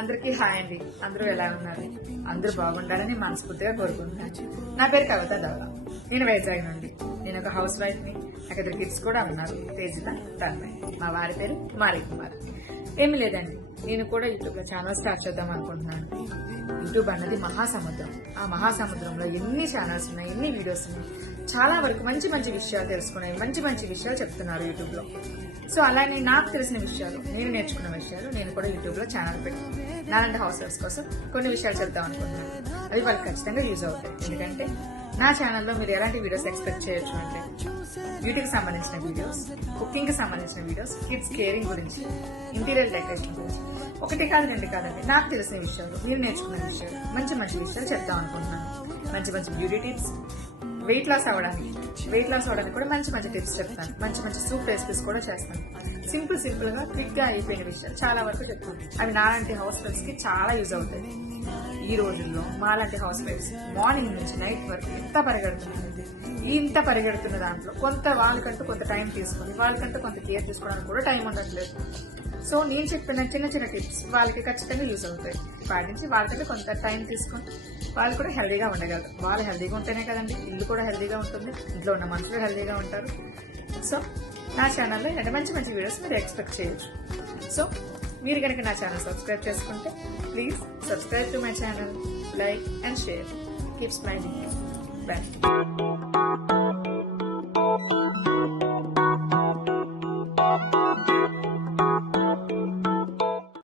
అందరికీ హాయ్ అండి. అందరూ ఎలా ఉన్నారు? అందరూ బాగుండాలని మనస్ఫూర్తిగా కోరుకుంటున్నాను. నా పేరు కవిత ధవల. నేను వైజాగ్ నుండి. నేను ఒక హౌస్ వైఫ్ ని. నాకు 2 కిడ్స్ కూడా ఉన్నారు. తేజిత, తన్మయ్. మా వారి పేరు మారీ కుమార్. ఏమీ లేదండి, నేను కూడా యూట్యూబ్ లో ఛానల్ స్టార్ట్ చేద్దాం అనుకుంటున్నాను. యూట్యూబ్ అన్నది మహాసముద్రం. ఆ మహాసముద్రంలో ఎన్ని ఛానల్స్ ఉన్నాయి, ఎన్ని వీడియోస్ ఉన్నాయి. చాలా వరకు మంచి మంచి విషయాలు తెలుసుకున్నాయి, మంచి మంచి విషయాలు చెప్తున్నారు యూట్యూబ్ లో. సో అలానే నాకు తెలిసిన విషయాలు, నేను నేర్చుకున్న విషయాలు నేను కూడా యూట్యూబ్ లో ఛానల్ పెట్టి నాలాంటి హౌస్ వైఫ్స్ కోసం కొన్ని విషయాలు చెప్దాం అనుకుంటున్నాను. అవి వాళ్ళకి ఖచ్చితంగా యూజ్ అవుతాయి. ఎందుకంటే నా ఛానల్లో మీరు ఎలాంటి వీడియోస్ ఎక్స్పెక్ట్ చేయొచ్చు అంటే బ్యూటీకి సంబంధించిన వీడియోస్, కుకింగ్ కి సంబంధించిన వీడియోస్, కిడ్స్ కేరింగ్ గురించి, ఇంటీరియర్ డెకరేషన్ గురించి, 1 కాదు 2 కాదండి, నాకు తెలిసిన విషయాలు, మీరు నేర్చుకున్న విషయాలు, మంచి మంచి విషయాలు చెప్దాం అనుకుంటున్నాను. మంచి మంచి బ్యూటీ టిప్స్, వెయిట్ లాస్ అవ్వడానికి కూడా మంచి మంచి టిప్స్ చెప్తాను. మంచి మంచి సూప్ రెసిపీస్ కూడా చేస్తాను. సింపుల్ గా క్విక్ గా అయిపోయిన విషయాలు చాలా వరకు చెప్తాను. అవి నాలాంటి హౌస్ వైఫ్స్ కి చాలా యూజ్ అవుతాయి. ఈ రోజుల్లో మాలాంటి హౌస్ వైఫ్స్ మార్నింగ్ నుంచి నైట్ వరకు ఇంత పరిగెడుతున్న దాంట్లో కొంత వాళ్ళకంటూ కొంత టైం తీసుకుని, వాళ్ళకంటూ కొంత కేర్ తీసుకోవడానికి కూడా టైం ఉండట్లేదు. సో నేను చెప్పిన చిన్న చిన్న టిప్స్ వాళ్ళకి ఖచ్చితంగా యూజ్ అవుతాయి. పాటించి వాళ్ళకంటే కొంత టైం తీసుకొని వాళ్ళు కూడా హెల్దీగా ఉండగలరు. వాళ్ళు హెల్దీగా ఉంటేనే కదండి ఇల్లు కూడా హెల్దీగా ఉంటుంది, ఇంట్లో ఉన్న మనుషులు హెల్దీగా ఉంటారు. సో నా ఛానల్లో ఇలాంటి మంచి మంచి వీడియోస్ మీరు ఎక్స్పెక్ట్ చేయొచ్చు. సో మీరు కనుక నా ఛానల్ సబ్స్క్రైబ్ చేసుకుంటే please subscribe to my channel, like and share. Keep smiling. By.